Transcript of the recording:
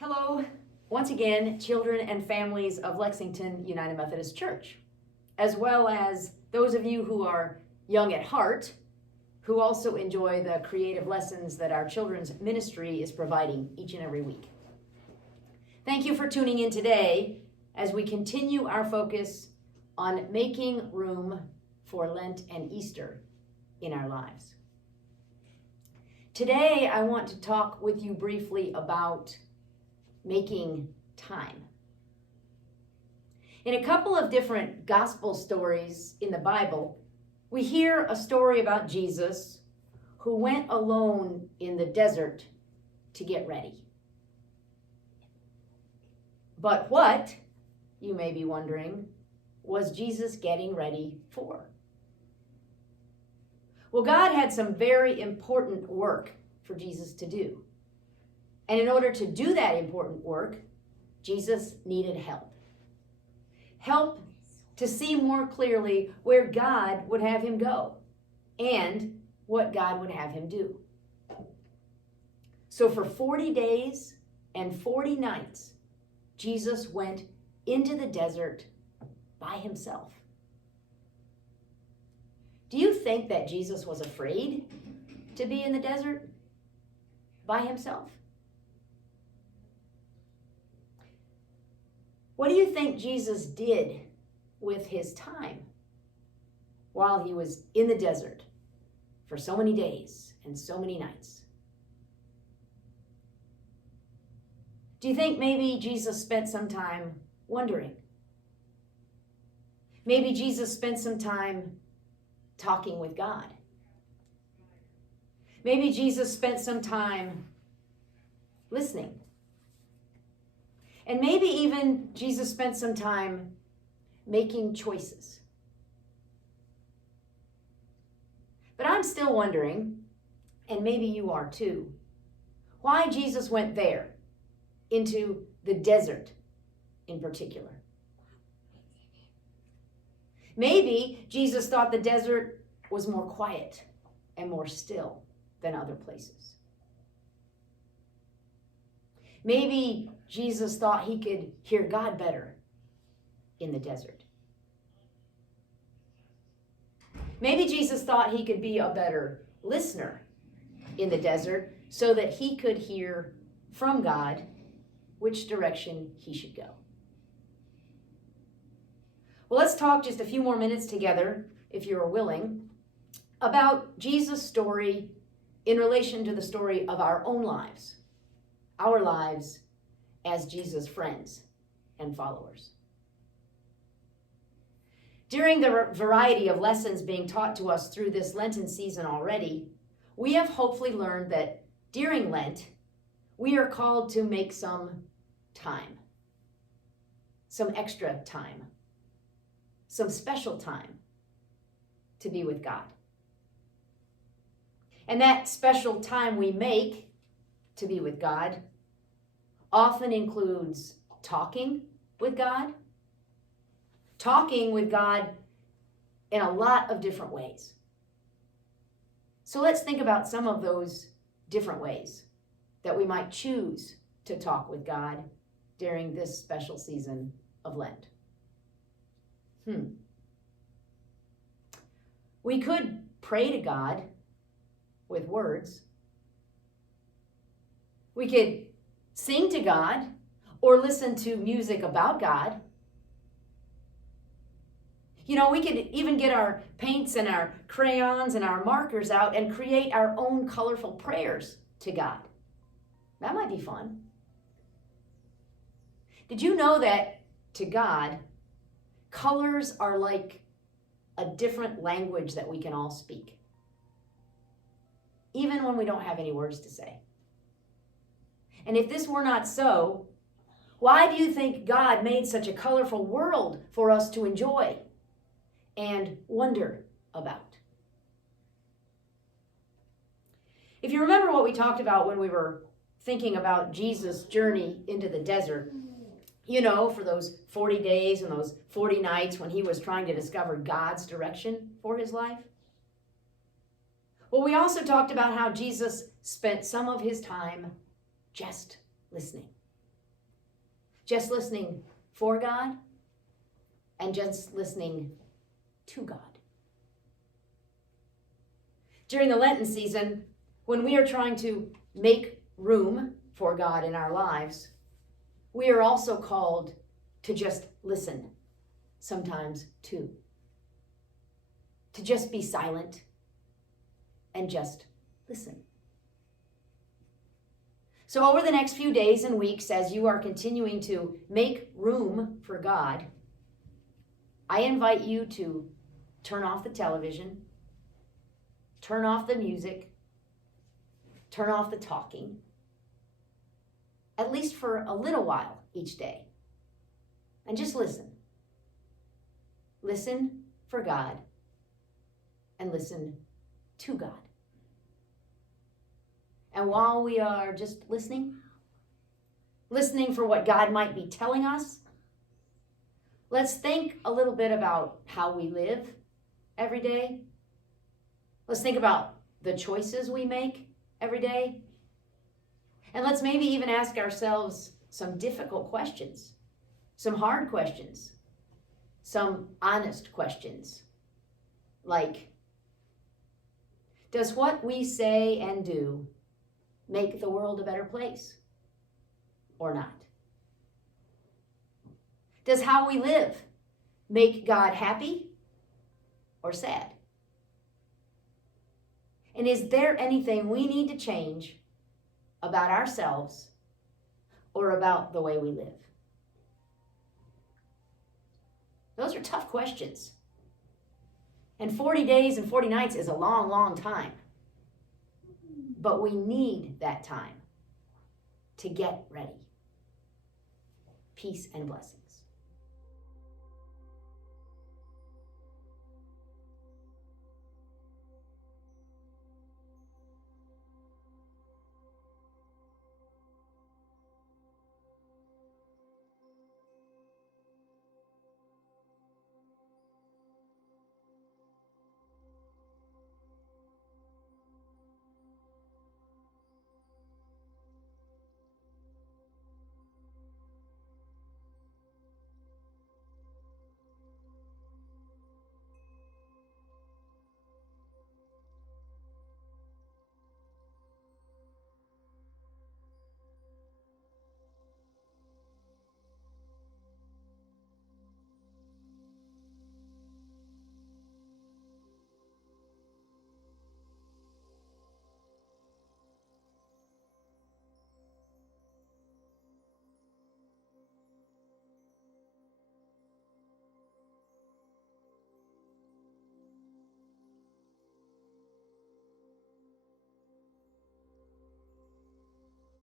Hello, once again, children and families of Lexington United Methodist Church, as well as those of you who are young at heart, who also enjoy the creative lessons that our children's ministry is providing each and every week. Thank you for tuning in today as we continue our focus on making room for Lent and Easter in our lives. Today, I want to talk with you briefly about making time. In a couple of different gospel stories in the Bible, we hear a story about Jesus who went alone in the desert to get ready. But what, you may be wondering, was Jesus getting ready for? Well, God had some very important work for Jesus to do. And in order to do that important work, Jesus needed help. Help to see more clearly where God would have him go and what God would have him do. So for 40 days and 40 nights, Jesus went into the desert by himself. Do you think that Jesus was afraid to be in the desert by himself? What do you think Jesus did with his time while he was in the desert for so many days and so many nights? Do you think maybe Jesus spent some time wondering? Maybe Jesus spent some time talking with God. Maybe Jesus spent some time listening. And maybe even Jesus spent some time making choices. But I'm still wondering, and maybe you are too, why Jesus went there, into the desert in particular. Maybe Jesus thought the desert was more quiet and more still than other places. Maybe Jesus thought he could hear God better in the desert. Maybe Jesus thought he could be a better listener in the desert so that he could hear from God which direction he should go. Well, let's talk just a few more minutes together, if you're willing, about Jesus' story in relation to the story of our own lives. Our lives as Jesus' friends and followers. During the variety of lessons being taught to us through this Lenten season already, we have hopefully learned that during Lent, we are called to make some time, some extra time, some special time to be with God. And that special time we make to be with God often includes talking with God in a lot of different ways. So let's think about some of those different ways that we might choose to talk with God during this special season of Lent. We could pray to God with words. We could sing to God or listen to music about God. You know, we could even get our paints and our crayons and our markers out and create our own colorful prayers to God. That might be fun. Did you know that to God, colors are like a different language that we can all speak, even when we don't have any words to say? And if this were not so, why do you think God made such a colorful world for us to enjoy and wonder about? If you remember what we talked about when we were thinking about Jesus' journey into the desert, you know, for those 40 days and those 40 nights when he was trying to discover God's direction for his life. Well, we also talked about how Jesus spent some of his time just listening. just listening for God, and just listening to God. During the Lenten season, when we are trying to make room for God in our lives, we are also called to just listen, sometimes too. To just be silent and just listen. So over the next few days and weeks, as you are continuing to make room for God, I invite you to turn off the television, turn off the music, turn off the talking, at least for a little while each day, and just listen. Listen for God and listen to God. And while we are just listening for what God might be telling us, let's think a little bit about how we live every day. Let's think about the choices we make every day. And let's maybe even ask ourselves some difficult questions, some hard questions, some honest questions. Like, does what we say and do make the world a better place or not? Does how we live make God happy or sad? And is there anything we need to change about ourselves or about the way we live? Those are tough questions. And 40 days and 40 nights is a long, long time. But we need that time to get ready. Peace and blessings.